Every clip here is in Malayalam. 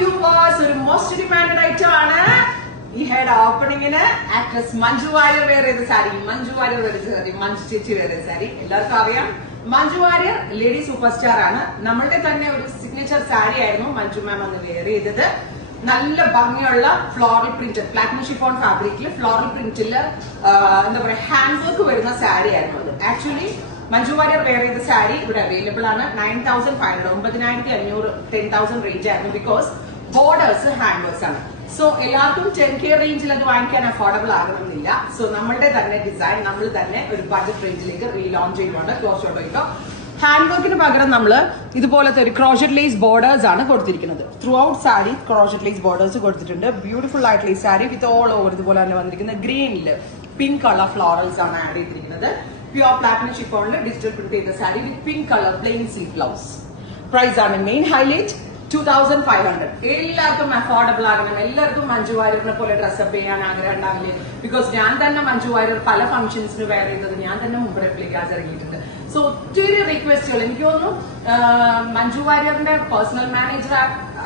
viewers, ഒരു most demanded item ആണ് ഈ ഹെഡ് ഓപ്പണിങ്ങിന് ആക്ട്രസ് മഞ്ജു വാര്യർ വെയർ ചെയ്ത സാരി. മഞ്ജു ചേച്ചി വെയർ ചെയ്ത സാരി എല്ലാവർക്കും അറിയാം. Manju Warrier lady super star ആണ്. നമ്മളുടെ തന്നെ ഒരു സിഗ്നേച്ചർ സാരി ആയിരുന്നു മഞ്ജു മാം അന്ന് വെയർ ചെയ്തത്. നല്ല ഭംഗിയുള്ള ഫ്ലോറൽ പ്രിന്റ്, പ്ലാറ്റിനം ഷിഫോൺ ഫാബ്രിക്കിൽ ഫ്ലോറൽ പ്രിന്റില് എന്താ പറയാ ഹാൻഡ് വർക്ക് വരുന്ന സാരി ആയിരുന്നു അത്. ആക്ച്വലി മഞ്ജു വാര്യർ വെയർ ചെയ്ത സാരി ഇവിടെ അവൈലബിൾ ആണ്. 9,500 9,500 10,000 റേഞ്ച് ആയിരുന്നു. ബിക്കോസ് ബോർഡേഴ്സ് ഹാൻഡ് വർക്ക്സ് ആണ്. സോ എല്ലാവർക്കും 10K റേഞ്ചിൽ അത് വാങ്ങിക്കാൻ അഫോർഡബിൾ ആകണമെന്നില്ല. സോ നമ്മളുടെ തന്നെ ഡിസൈൻ നമ്മൾ തന്നെ ഒരു ബഡ്ജറ്റ് റേഞ്ചിലേക്ക് റീലോഞ്ച് ചെയ്യുന്നുണ്ട്. ക്ലോസ് ഷോട്ടോ ഹാൻഡ് വർക്കിന് പകരം നമ്മൾ ഇതുപോലത്തെ ഒരു ക്രോഷറ്റ് ലേസ് ബോർഡേഴ്സ് ആണ് കൊടുത്തിരിക്കുന്നത്. Throughout sari crochet lace borders കൊടുത്തിട്ടുണ്ട്. ബ്യൂട്ടിഫുൾ ആയിട്ടുള്ള ഈ സാരി വിത്ത് ഓൾ ഓവർ ഇതുപോലെ തന്നെ വന്നിരിക്കുന്നത് ഗ്രീനില് പിങ്ക് കളർ ഫ്ലോറൽസ് ആണ് ആഡ് ചെയ്തിരിക്കുന്നത്. പ്യുവർ പ്ലാറ്റിനം ഷിഫോണിൽ ഡിജിറ്റൽ പ്രിന്റ് ചെയ്ത sari with pink colour plain sleeve blouse. Price ആണ് മെയിൻ ഹൈലൈറ്റ്. 2,500. എല്ലാവർക്കും അഫോർഡബിൾ ആകണം. എല്ലാവർക്കും മഞ്ജു വാര്യറിനെ പോലെ ഡ്രസ്സപ്പ് ചെയ്യാൻ ആഗ്രഹം ഉണ്ടാവില്ലേ? ബിക്കോസ് ഞാൻ തന്നെ മഞ്ജു വാര്യർ പല ഫംഗ്ഷൻസിന് വെയർ ചെയ്തത് ഞാൻ തന്നെ മുമ്പ് റെപ്ലിക്കാസ് ഇറങ്ങിയിട്ടുണ്ട്. സോ ഒത്തിരി റിക്വസ്റ്റുകൾ എനിക്ക് തോന്നുന്നു മഞ്ജു വാര്യറിന്റെ പേഴ്സണൽ മാനേജർ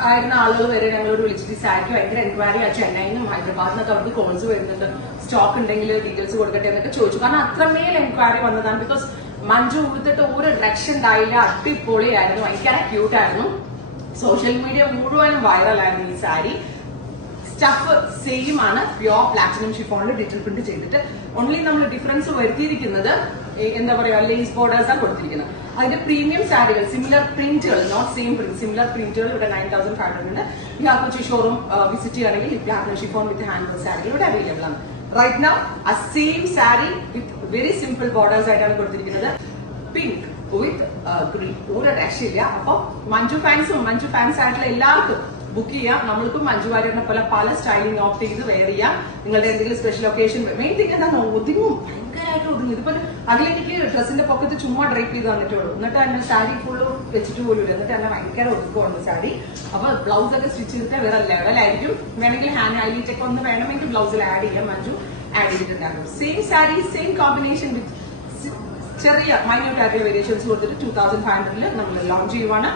ആയിരുന്ന ആളുകൾ വരെ ഞങ്ങളോട് വിളിച്ചിട്ട് സാരിക്ക് ഭയങ്കര എൻക്വയറി ആ ചെന്നൈയിൽ നിന്നും ഹൈദരാബാദിൽ നിന്നൊക്കെ അവർക്ക് കോൾസ് വരുന്നുണ്ട്. സ്റ്റോക്ക് ഉണ്ടെങ്കിൽ ഡീറ്റെയിൽസ് കൊടുക്കട്ടെ എന്നൊക്കെ ചോദിച്ചു. കാരണം അത്രമേൽ എൻക്വയറി വന്നതാണ്. ബിക്കോസ് മഞ്ജു ഉടുത്തിട്ട് ഒരു ഡയറക്ഷൻ ഉണ്ടായില്ല. അടിപൊളിയായിരുന്നു. ഭയങ്കര ക്യൂട്ടായിരുന്നു. സോഷ്യൽ മീഡിയ മുഴുവനും വൈറലായിരുന്നു ഈ സാരി. സ്റ്റഫ് സെയിം ആണ്. പ്യോർ പ്ലാറ്റിനം ഷിഫോണിൽ ഡിജിറ്റൽ പ്രിന്റ് ചെയ്തിട്ട് ഓൺലി നമ്മൾ ഡിഫറൻസ് വരുത്തിയിരിക്കുന്നത് എന്താ പറയാ ലേസ് ബോർഡേഴ്സ് ആണ് കൊടുത്തിരിക്കുന്നത്. അതിന്റെ പ്രീമിയം സാരികൾ സിമിലർ പ്രിന്റുകൾ, നോട്ട് സെയിം പ്രിന്റ്, സിമിലർ പ്രിന്റുകൾ ഇവിടെ 9,500 ഉണ്ട്. ഈ കൊച്ചി ഷോറൂം വിസിറ്റ് ചെയ്യുകയാണെങ്കിൽ platinum chiffon with hand work സാരികൾ ഇവിടെ അവൈലബിൾ ആണ്. റൈറ്റ് നൗ ആ same sari with very simple borders ആയിട്ടാണ് കൊടുത്തിരിക്കുന്നത്. പിങ്ക് വിത്ത് ഗ്രീൻ, ഒരു രക്ഷയില്ല. അപ്പൊ മഞ്ജു ഫാൻസ് ആയിട്ടുള്ള എല്ലാവർക്കും ബുക്ക് ചെയ്യാം. നമ്മൾക്കും മഞ്ജു വാര്യറിനെ പോലെ പല സ്റ്റൈലിംഗ് ഓപ്റ്റ് ചെയ്ത് വെയർ ചെയ്യാം. നിങ്ങളുടെ എന്തെങ്കിലും സ്പെഷ്യൽ ഒക്കേഷൻ, മെയിൻ തിങ് എന്താണ് ഒതുങ്ങും, ഭയങ്കരമായിട്ട് ഒതുങ്ങും. ഇതിപ്പോ അതിലെനിക്ക് ഡ്രസ്സിന്റെ പൊക്കത്ത് ചുമ്മാ ഡ്രൈപ്പ് ചെയ്ത് വന്നിട്ടുള്ളൂ. എന്നിട്ട് എന്നെ സാരി ഫുള്ള് വെച്ചിട്ട് പോലും ഇല്ല. എന്നിട്ട് എന്നെ ഭയങ്കര ഒതുക്കമുണ്ട് സാരി. അപ്പൊ ബ്ലൗസ് ഒക്കെ സ്റ്റിച്ച് ചെയ്തിട്ട് വേറെ ലെവലായിരിക്കും. വേണമെങ്കിൽ ഹാൻഡ് ഹൈലൈറ്റ് ഒക്കെ ഒന്ന് വേണമെങ്കിൽ ബ്ലൗസിൽ ആഡ് ചെയ്യാം. മഞ്ജു ആഡ് ചെയ്തിട്ടുണ്ടാകും. Same sari same combination with ചെറിയ മൈന്യൂട്ട് ആയിട്ടുള്ള വേരിയേഷൻസ് കൊടുത്തിട്ട് 2,500 നമ്മൾ ലോഞ്ച് ചെയ്യുവാണ്.